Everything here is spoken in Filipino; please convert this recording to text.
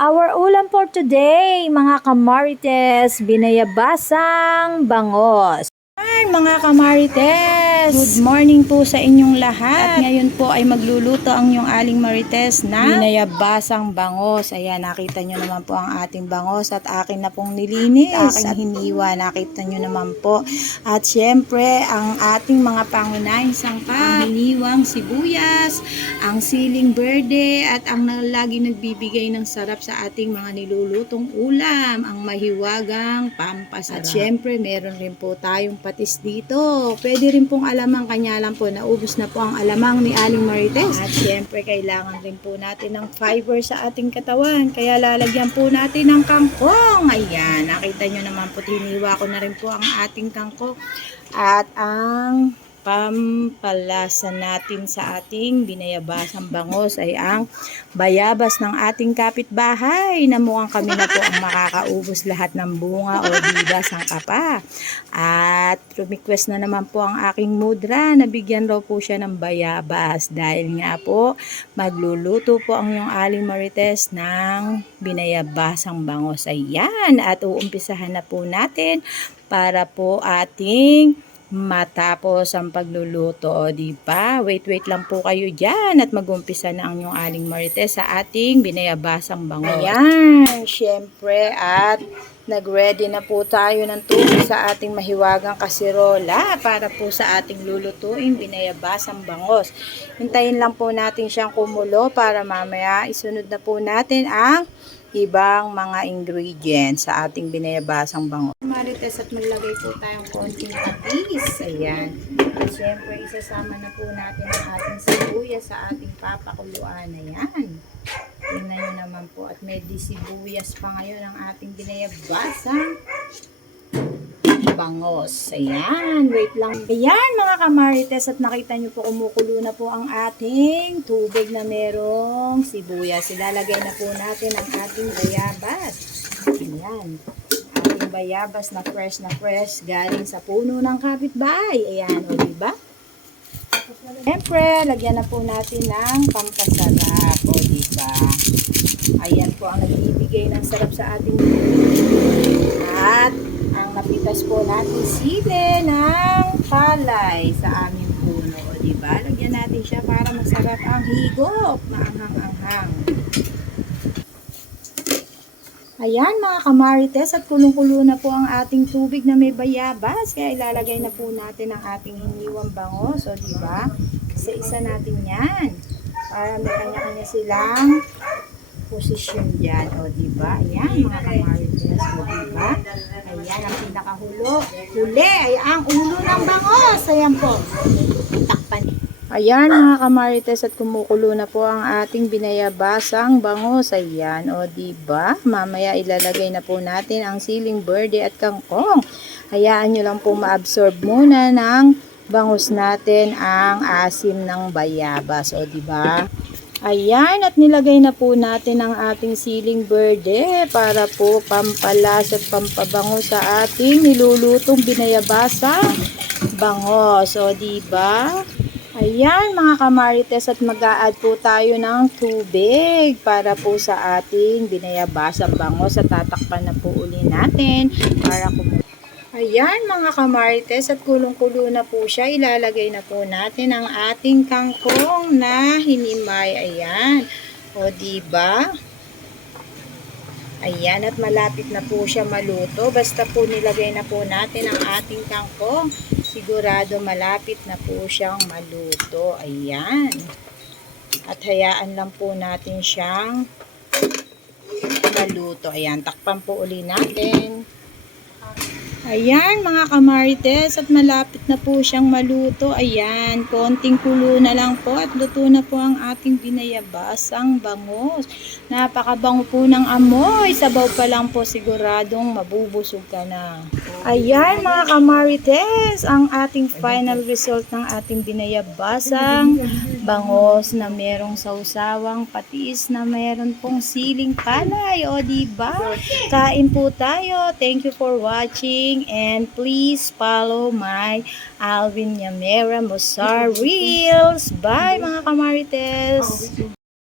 Our ulam for today, mga kamarites, binayabasang bangos. Hi mga kamarites! Good morning po sa inyong lahat. At ngayon po ay magluluto ang yung aling marites na binayabasang bangos. Ayan, nakita nyo naman po ang ating bangos at akin na pong nilinis. Aking hiniwa, nakita nyo naman po. At syempre, ang ating mga pangunahing sangkap, ang hiniwang sibuyas, ang siling berde, at ang lagi nagbibigay ng sarap sa ating mga nilulutong ulam, ang mahiwagang pampasarap. At syempre, meron rin po tayong patis dito. Pwede rin pong alamang, kanya lang po, naubos na po ang alamang ni Aling Marites. At syempre, kailangan rin po natin ng fiber sa ating katawan. Kaya lalagyan po natin ng kangkong. Ayan, nakita nyo naman po, hiniwa ko na rin po ang ating kangkong. At ang pampalasa natin sa ating binayabasang bangos ay ang bayabas ng ating kapitbahay na mukhang kami na po ang makakaubos lahat ng bunga o diba sangkapa. At request na naman po ang aking mudra na bigyan raw po siya ng bayabas dahil nga po magluluto po ang yung Aling Marites ng binayabasang bangos. Ayan, at uumpisahan na po natin para po ating matapos ang pagluluto, o diba? Wait lang po kayo dyan at mag-umpisa na ang inyong Aling Marites sa ating binayabasang bangos. Ayan, syempre, at nag-ready na po tayo ng tubig sa ating mahiwagang kasirola para po sa ating lulutuin binayabasang bangos. Hintayin lang po natin siyang kumulo para mamaya isunod na po natin ang ibang mga ingredients sa ating binayabasang bangos. Marites, at maglagay po tayong konting patis. Ayan. At syempre, isasama na po natin ang ating sibuyas sa ating papakuluan. Ayan. Tingnan nyo naman po. At may sibuyas pa ngayon ang ating binayabasang bangos. Ayan. Wait lang. Ayan mga kamarites, at nakita nyo po kumukulo na po ang ating tubig na merong sibuyas. Ilalagay na po natin ang ating bayabas. Ayan. Ating bayabas na fresh galing sa puno ng kapitbahay. Ayan, o diba? Siyempre, lagyan na po natin ng pampasarap. O diba? Ayan po ang nagbibigay ng sarap sa ating at ang napitas po natin sili ng palay sa aming puno. O diba? Lagyan natin siya para masarap ang higop. Maanghang-anghang. Ayan mga kamarites, at kulong-kulo na po ang ating tubig na may bayabas. Kaya ilalagay na po natin ang ating hiniwang bangos. O diba? Isa-isa natin yan. Para may kanya-kanya silang posisyon dyan. O diba? Ayan mga kamarites. O diba? Ayan ang pinakahulo. Huli ay ang ulo ng bangos. Ayan po. Takpan. Ayan mga kamarites, at kumukulo na po ang ating binayabasang bangos. Ayan, o diba? Mamaya ilalagay na po natin ang siling berde at kangkong. Hayaan nyo lang po ma-absorb muna ng bangos natin ang asim ng bayabas. O diba? Ayan, at nilagay na po natin ang ating siling berde para po pampalas at pampabango sa ating nilulutong binayabasang bangos. O diba? Ayan mga kamarites, at mag-a-add po tayo ng tubig para po sa ating binayabasang bangos, at tatakpan na po uli natin para kumulo. Ayan mga kamarites, at kulong-kulo na po siya. Ilalagay na po natin ang ating kangkong na hinimay. Ayan. O diba? Ayan, at malapit na po siya maluto. Basta po nilagay na po natin ang ating kangkong, sigurado malapit na po siyang maluto. Ayan. At hayaan lang po natin siyang maluto. Ayan, takpan po uli natin. Ayan mga kamarites, at malapit na po siyang maluto. Ayan, konting kulo na lang po at luto na po ang ating binayabasang bangos. Napakabango po ng amoy. Sabaw pa lang po, siguradong mabubusog ka na. Ayan mga kamarites, ang ating final result ng ating binayabasang bangos na merong sausawang patis na meron pong siling palay. O diba? Kain po tayo. Thank you for watching. And please follow my Alvin Yamera Musar Reels. Bye mga kamarites!